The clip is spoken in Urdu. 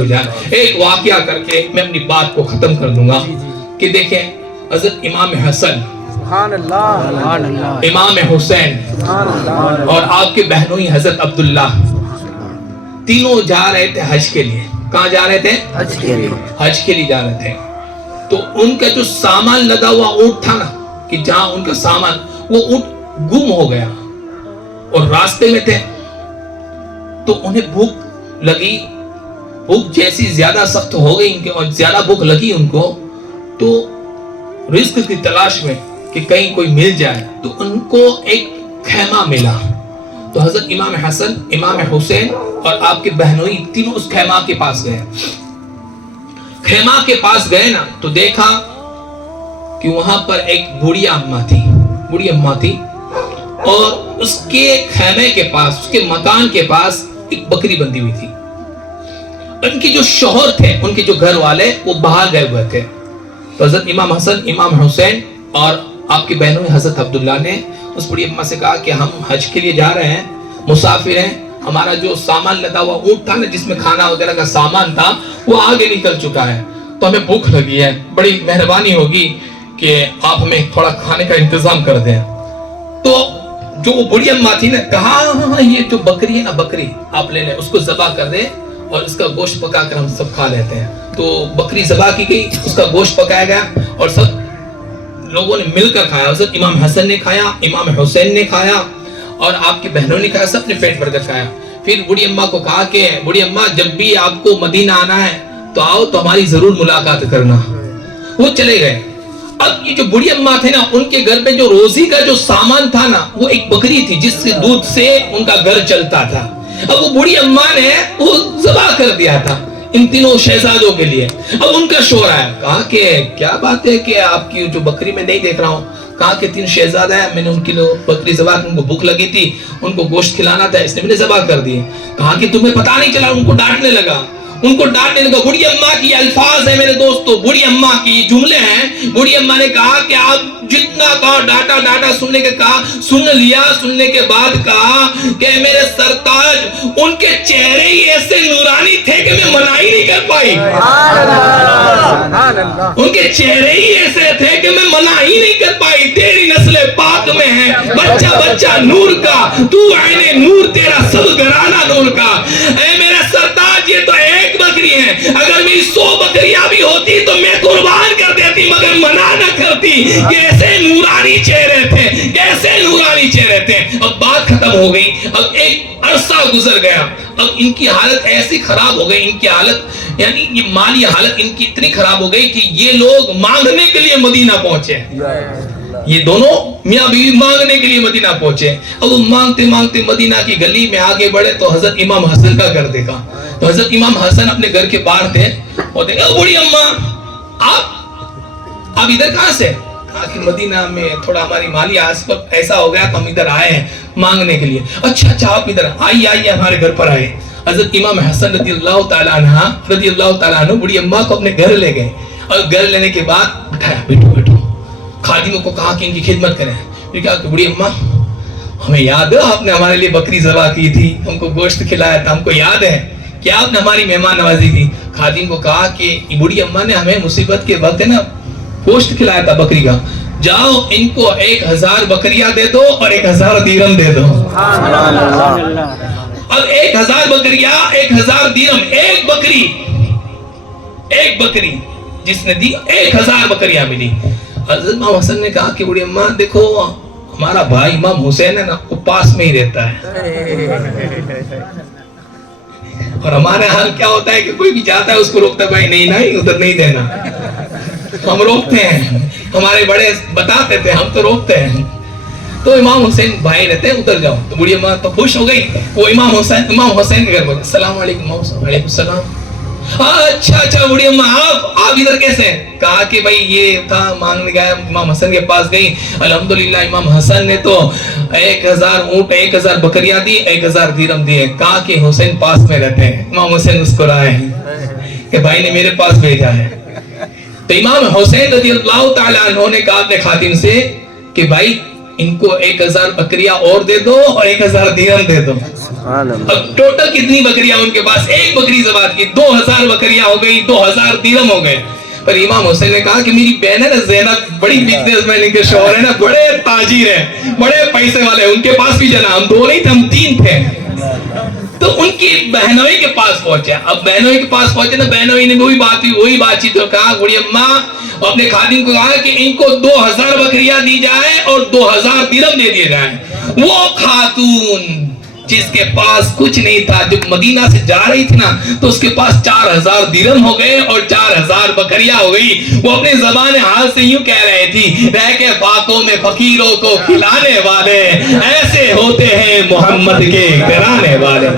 ہو جائے. ایک واقعہ کر کے میں اپنی بات کو ختم کر دوں گا کہ دیکھیں حضرت امام حسن، امام حسین اور آپ کے بہنوئی حضرت عبداللہ تینوں جا رہے تھے حج کے لیے. کہاں جا رہے تھے؟ حج کے لیے جا رہے تھے. تو ان کا جو سامان لگا ہوا اونٹ تھا نا، کہ جہاں ان کا سامان، وہ اونٹ گم ہو گیا اور راستے میں تھے. تو انہیں بھوک لگی. بھوک جیسی زیادہ سخت ہو گئی ان کے، اور زیادہ بھوک لگی ان کو، تو رزق کی تلاش میں کہ کہیں کوئی مل جائے، تو ان کو ایک خیمہ ملا. تو حضرت امام حسن، امام حسین اور آپ کے بہنوئی تینوں اس خیمہ کے پاس گئے. خیمہ کے پاس گئے نا تو دیکھا کہ وہاں پر ایک بوڑھی اماں تھی اور اس کے خیمے کے پاس، اس کے مکان کے پاس ایک بکری بندھی ہوئی تھی. ان کے جو شوہر تھے، ان کے جو گھر والے، وہ باہر گئے ہوئے تھے. تو حضرت امام حسن، امام حسین اور آپ کے بہنوں حضرت عبداللہ نے اس بڑی اماں سے کہا کہ ہم حج کے لیے جا رہے ہیں، مسافر ہیں، ہمارا جو سامان لدا ہوا اونٹ تھا نا جس میں کھانا وغیرہ کا سامان تھا وہ آگے نکل چکا ہے، تو ہمیں بھوک لگی ہے، بڑی مہربانی ہوگی کہ آپ ہمیں تھوڑا کھانے کا انتظام کر دیں. تو جو وہ بڑی اماں تھی نا، کہا ہاں یہ جو بکری ہے نا، بکری آپ لے لیں، اس کو ذبح کر دیں اور اس کا گوشت پکا کر ہم سب کھا لیتے ہیں. تو بکری ذبح کی گئی، اس کا گوشت پکایا گیا اور سب لوگوں نے مل کر کھایا. حضرت امام حسن نے کھایا، امام حسین نے کھایا اور آپ کی بہنوں نے کھایا، سب نے پیٹ بھر کر کھایا. پھر بڑی اماں کو کہا کہ بڑی اماں جب بھی آپ کو مدینہ آنا ہے تو آؤ، تو ہماری ضرور ملاقات کرنا. وہ چلے گئے. اب یہ جو بڑی اماں تھے نا، ان کے گھر میں جو روزی کا جو سامان تھا نا، وہ ایک بکری تھی جس کے دودھ سے ان کا گھر چلتا تھا. اب وہ بڑی اماں نے وہ ذبح کر دیا تھا ان تینوں شہزادوں کے لیے. اب ان کا شور آیا، کہا کہ کیا بات ہے کہ آپ کی جو بکری میں نہیں دیکھ رہا ہوں. کہا کہ 3 شہزادہ ہیں، میں نے ان کی بکری ذبح کی، ان کو بھوک لگی تھی، ان کو گوشت کھلانا تھا، اس نے میں نے ذبح کر دی. کہا کہ تمہیں پتہ نہیں چلا. ان کو ڈانٹنے لگا. بڑی اماں کی الفاظ ہیں میرے دوستو، بڑی اماں کی جملے ہیں. بڑی اماں نے کہا کہ آپ جتنا کہا، ڈاٹا سننے کے کہا، سن لیا. سننے کے بعد کہا کہ میرے سرتاج، ان کے چہرے ہی ایسے نورانی تھے کہ میں منع ہی نہیں کر پائی. ان کے چہرے ہی ایسے تھے کہ میں منع ہی نہیں کر پائی. تیری نسل پاک میں ہے، بچہ نور کا، تو عین نور، تیرا سب گھرانہ نور کا. اے میرے سرتاج، یہ تو ایک بکری ہے، اگر میری 100 بکریاں بھی ہوتی تو میں قربان کر دیتی، مگر منع نہ کرتی. کیسے نورانی چہرے تھے، کیسے نورانی چہرے تھے. اب بات ختم ہو گئی. اب ایک عرصہ گزر گیا. اب ان کی حالت ایسی خراب ہو گئی، ان کی حالت یعنی یہ مالی حالت ان کی اتنی خراب ہو گئی کہ یہ لوگ مانگنے کے لیے مدینہ پہنچے. یہ دونوں میاں بیوی مانگنے کے لیے مدینہ پہنچے. اب وہ مانگتے مانگتے مدینہ کی گلی میں آگے بڑھے تو حضرت امام حسن کا گھر دیکھا. تو حضرت امام حسن اپنے گھر کے باہر تھے اور دیکھا، بڑی اماں آپ ادھر کہاں سے؟ کہا کہ مدینہ میں تھوڑا ہماری مالی آسپت ایسا ہو گیا تو ہم ادھر آئے ہیں مانگنے کے لیے. اچھا آپ ادھر آئیے ہمارے گھر پر آئے. حضرت امام حسن رضی اللہ تعالیٰ عنہ بڑی اماں کو اپنے گھر لے گئے اور گھر لینے کے بعد بٹھایا، بیٹھو. خادموں کو کہا کہ ان کی خدمت کریں. پھر کہا کہ بڑی اماں، ہمیں یاد ہے آپ نے ہمارے لیے بکری ذبح کی تھی، ہم کو گوشت کھلایا تھا، ہم کو یاد ہے کہ آپ نے ہماری مہمان نوازی کی. خادم کو کہا کہ بڑی اماں نے ہمیں مصیبت کے وقت نا گوشت کھلایا تھا بکری کا، جاؤ ان کو 1000 بکریاں دے دو اور 1000 درہم دے دو. اب 1000 بکریاں، 1000 درہم، ایک بکری جس نے دی 1000 بکریاں ملی. حضرت امام حسن نے کہا کہ بڑی اماں دیکھو، ہمارا بھائی امام حسین ہے نا، وہ پاس میں ہی رہتا ہے، اور ہمارے حال کیا ہوتا ہے کہ کوئی بھی جاتا ہے اس کو روکتا ہے، بھائی نہیں ادھر نہیں دینا. ہم روکتے ہیں، ہمارے بڑے بتاتے تھے، ہم تو روکتے ہیں. تو امام حسین بھائی رہتے ہیں، ادھر جاؤ. تو بڑی اماں تو خوش ہو گئی. وہ امام حسین کے گھر پر، السلام علیکم. وعلیکم السلام. اچھا بڑی اماں آپ ادھر کیسے ہیں؟ کہا کہ بھائی یہ تھا مانگنے گیا، امام حسن کے پاس گئی. الحمدللہ امام حسن نے تو 1000 اونٹ، 1000 بکریاں دی، 1000 درہم دیے. کہا کہ حسین پاس میں رہتے ہیں. امام حسین مسکرائے کہ بھائی نے میرے پاس بھیجا ہے. تو امام حسین رضی اللہ تعالیٰ عنہ نے کہا اپنے خادم سے کہ بھائی ان کو 1000 بکریاں اور دے دو اور 1000 درہم دے دو. اب ٹوٹل کتنی بکریاں ان کے پاس؟ ایک بکری ذبح کی، 2000 بکریاں ہو گئی، 2000 درہم ہو گئے. پر امام حسین نے کہا کہ میری بہن ہے نا زینب، بڑی بزنس مین، ان کے شوہر ہے نا بڑے تاجر ہیں، بڑے پیسے والے، ان کے پاس بھی جانا، ہم 2 نہیں تھے، ہم 3 تھے. تو ان کی بہنوئی کے پاس پہنچے. اب بہنوئی کے پاس پہنچے نا، بہنوئی نے وہی بات چیت کہا، بڑی اماں اپنے خادم کو کہا کہ ان کو 2000 بکریاں دی جائے اور 2000 درہم دے دیے جائیں. وہ خاتون جس کے پاس کچھ نہیں تھا، جب مدینہ سے جا رہی تھی نا تو اس کے پاس 4000 درہم ہو گئے اور 4000 بکریاں ہو گئی. وہ اپنی زبان حال سے یوں کہہ رہے تھی، رہ کے فاقوں میں فقیروں کو کھلانے والے ایسے ہوتے ہیں محمد کے گھرانے والے.